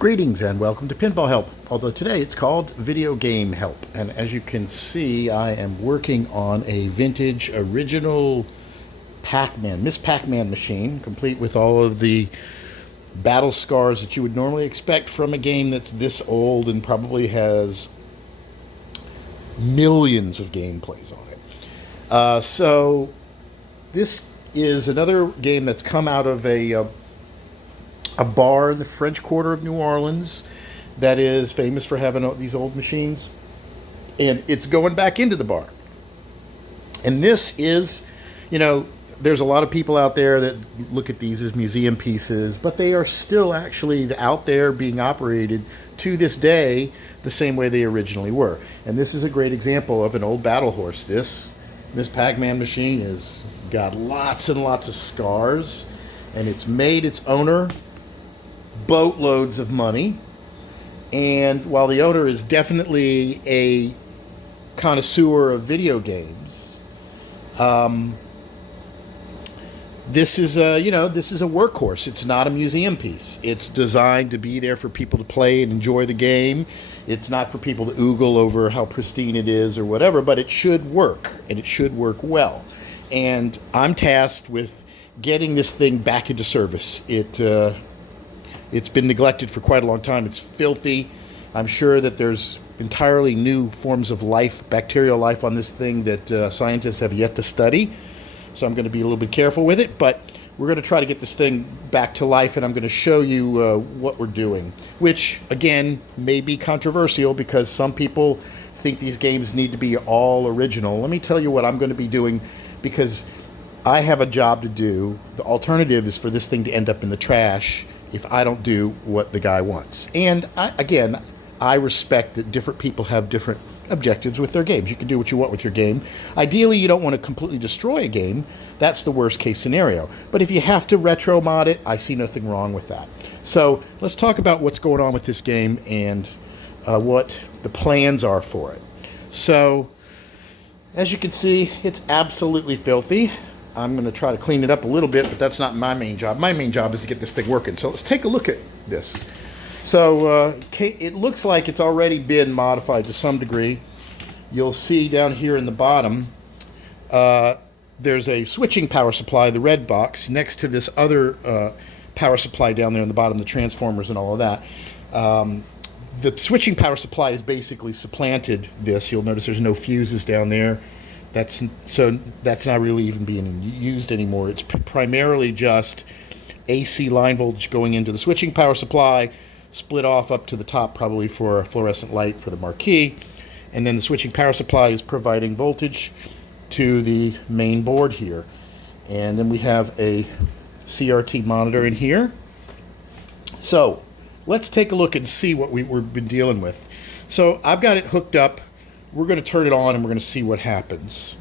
Greetings and welcome to Pinball Help, although today it's called Video Game Help. And as you can see, I am working on a vintage original Pac-Man, Ms Pac-Man machine, complete with all of the battle scars that you would normally expect from a game that's this old and probably has millions of gameplays on it. So this is another game that's come out of a bar in the French Quarter of New Orleans that is famous for having these old machines, and it's going back into the bar. And this is, there's a lot of people out there that look at these as museum pieces, but they are still actually out there being operated to this day the same way they originally were. And this is a great example of an old battle horse. This Pac-Man machine has got lots and lots of scars, and it's made its owner boatloads of money. And while the owner is definitely a connoisseur of video games, this is a workhorse. It's not a museum piece. It's designed to be there for people to play and enjoy the game. It's not for people to oogle over how pristine it is or whatever, but it should work, and it should work well. And I'm tasked with getting this thing back into service. It's been neglected for quite a long time. It's filthy. I'm sure that there's entirely new forms of life, bacterial life on this thing that scientists have yet to study. So I'm going to be a little bit careful with it, but we're going to try to get this thing back to life, and I'm going to show you what we're doing, which, again, may be controversial because some people think these games need to be all original. Let me tell you what I'm going to be doing, because I have a job to do. The alternative is for this thing to end up in the trash if I don't do what the guy wants. And I respect that different people have different objectives with their games. You can do what you want with your game. Ideally, you don't want to completely destroy a game. That's the worst case scenario. But if you have to retro mod it, I see nothing wrong with that. So let's talk about what's going on with this game and what the plans are for it. So as you can see, it's absolutely filthy. I'm going to try to clean it up a little bit, but that's not my main job. My main job is to get this thing working. So let's take a look at this. So it looks like it's already been modified to some degree. You'll see down here in the bottom, there's a switching power supply, the red box, next to this other power supply down there in the bottom, the transformers and all of that. The switching power supply has basically supplanted this. You'll notice there's no fuses down there. That's not really even being used anymore. It's primarily just AC line voltage going into the switching power supply, split off up to the top probably for a fluorescent light for the marquee, and then the switching power supply is providing voltage to the main board here. And then we have a CRT monitor in here. So let's take a look and see what we've been dealing with. So I've got it hooked up. We're going to turn it on and we're going to see what happens.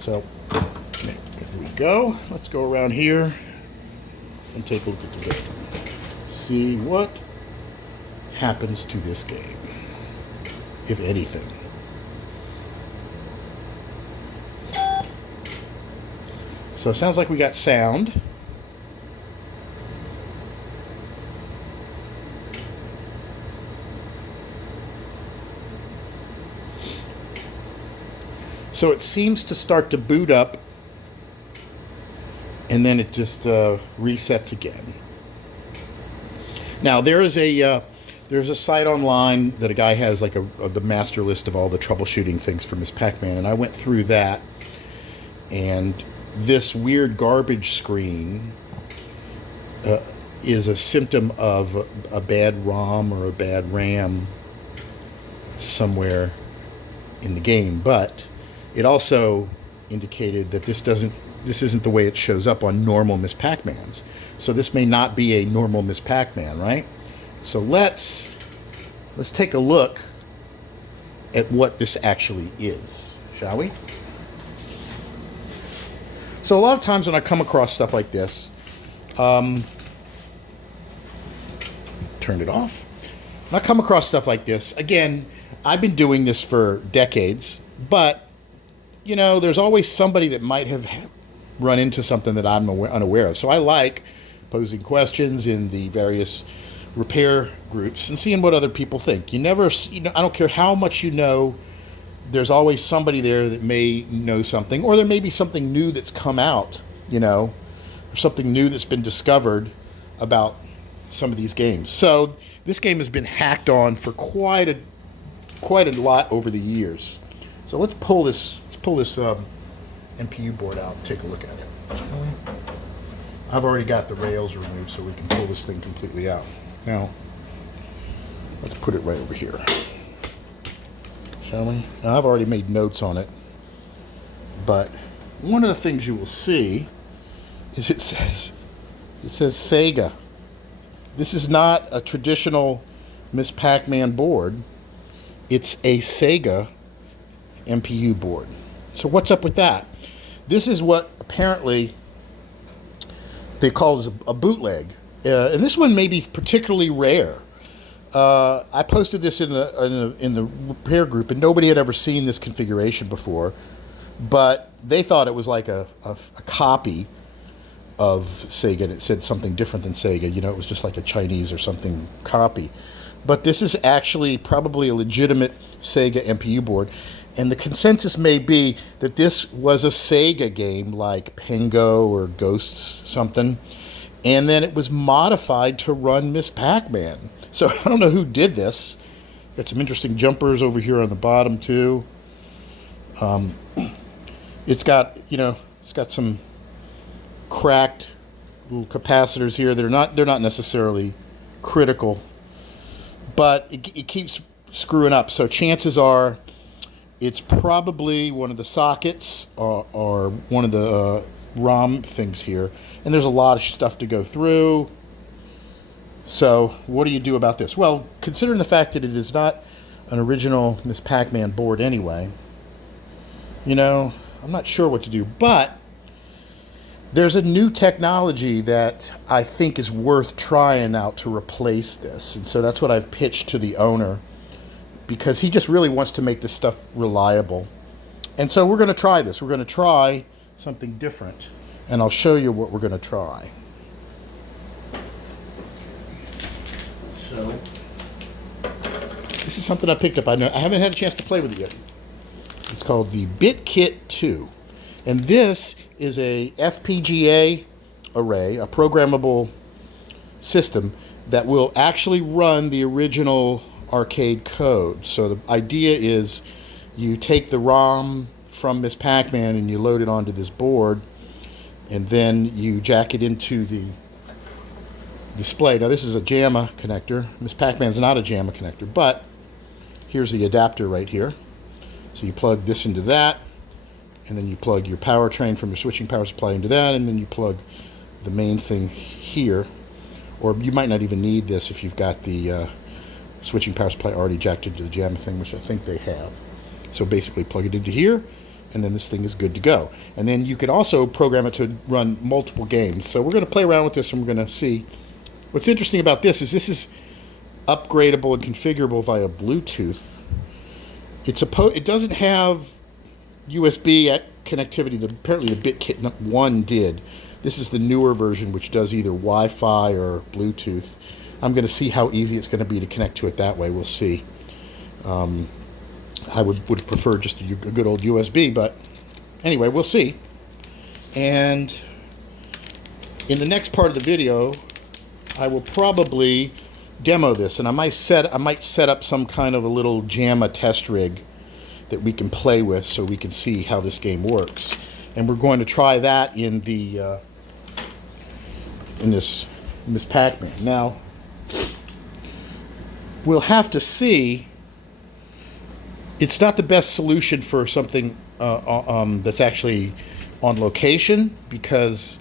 So here we go. Let's go around here and take a look at the game. See what happens to this game, if anything. So it sounds like we got sound. So it seems to start to boot up, and then it just resets again. Now there's a site online that a guy has, like the master list of all the troubleshooting things for Ms Pac-Man, and I went through that, and this weird garbage screen is a symptom of a bad ROM or a bad RAM somewhere in the game, but it also indicated that this isn't the way it shows up on normal Ms Pac-Mans. So this may not be a normal Ms Pac-Man, right? So let's take a look at what this actually is, shall we? So a lot of times when I come across stuff like this, turn it off. When I come across stuff like this, again, I've been doing this for decades, but there's always somebody that might have run into something that I'm unaware of. So I like posing questions in the various repair groups and seeing what other people think. You never, I don't care how much you know, there's always somebody there that may know something, or there may be something new that's come out, or something new that's been discovered about some of these games. So this game has been hacked on for quite a lot over the years. So let's pull this MPU board out and take a look at it. Shall we? I've already got the rails removed, so we can pull this thing completely out. Now, let's put it right over here. Shall we? Now, I've already made notes on it, but one of the things you will see is it says Sega. This is not a traditional Ms. Pac-Man board. It's a Sega MPU board. So what's up with that? This is what apparently they call a bootleg. And this one may be particularly rare. I posted this in the repair group, and nobody had ever seen this configuration before. But they thought it was like a copy of Sega, and it said something different than Sega. It was just like a Chinese or something copy. But this is actually probably a legitimate Sega MPU board. And the consensus may be that this was a Sega game like Pengo or Ghosts something. And then it was modified to run Ms. Pac-Man. So I don't know who did this. Got some interesting jumpers over here on the bottom too. It's got some cracked little capacitors here. They're not necessarily critical, but it keeps screwing up. So chances are it's probably one of the sockets or one of the ROM things here. And there's a lot of stuff to go through. So what do you do about this? Well, considering the fact that it is not an original Ms. Pac-Man board anyway, I'm not sure what to do. But there's a new technology that I think is worth trying out to replace this. And so that's what I've pitched to the owner, because he just really wants to make this stuff reliable. And so we're going to try this. We're going to try something different. And I'll show you what we're going to try. So this is something I picked up. I haven't had a chance to play with it yet. It's called the BitKit 2. And this is a FPGA array, a programmable system that will actually run the original arcade code. So the idea is you take the ROM from Ms. Pac-Man and you load it onto this board, and then you jack it into the display. Now this is a Jamma connector. Ms. Pac-Man's not a Jamma connector, but here's the adapter right here. So you plug this into that, and then you plug your power train from your switching power supply into that, and then you plug the main thing here. Or you might not even need this if you've got the switching power supply already jacked into the Jamma thing, which I think they have. So basically plug it into here, and then this thing is good to go. And then you can also program it to run multiple games. So we're going to play around with this, and we're going to see. What's interesting about this is upgradable and configurable via Bluetooth. It doesn't have USB connectivity that apparently the BitKit 1 did. This is the newer version, which does either Wi-Fi or Bluetooth. I'm going to see how easy it's going to be to connect to it that way. We'll see. I would have preferred just a good old USB, but anyway, we'll see. And in the next part of the video, I will probably demo this, and I might set up some kind of a little Jamma test rig that we can play with, so we can see how this game works. And we're going to try that in this Ms. Pac-Man. Now, we'll have to see. It's not the best solution for something that's actually on location, because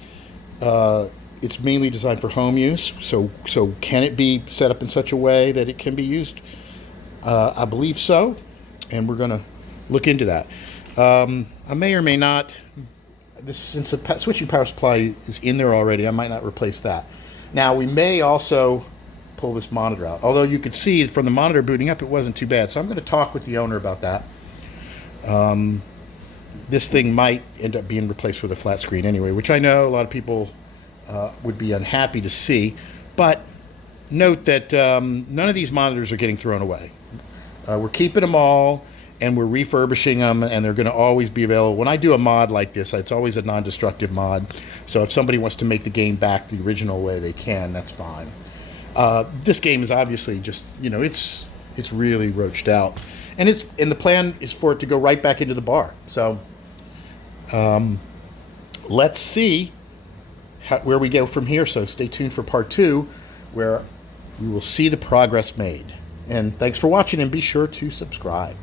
it's mainly designed for home use. So can it be set up in such a way that it can be used? I believe so, and we're going to look into that. I may or may not. Since the switching power supply is in there already, I might not replace that. Now, we may also pull this monitor out. Although you could see from the monitor booting up, it wasn't too bad. So I'm going to talk with the owner about that. This thing might end up being replaced with a flat screen anyway, which I know a lot of people would be unhappy to see. But note that none of these monitors are getting thrown away. We're keeping them all, and we're refurbishing them, and they're going to always be available. When I do a mod like this, it's always a non-destructive mod. So if somebody wants to make the game back the original way, they can. That's fine. This game is obviously just, it's really roached out, and the plan is for it to go right back into the bar. So let's see where we go from here. So stay tuned for part 2, where we will see the progress made. And thanks for watching, and be sure to subscribe.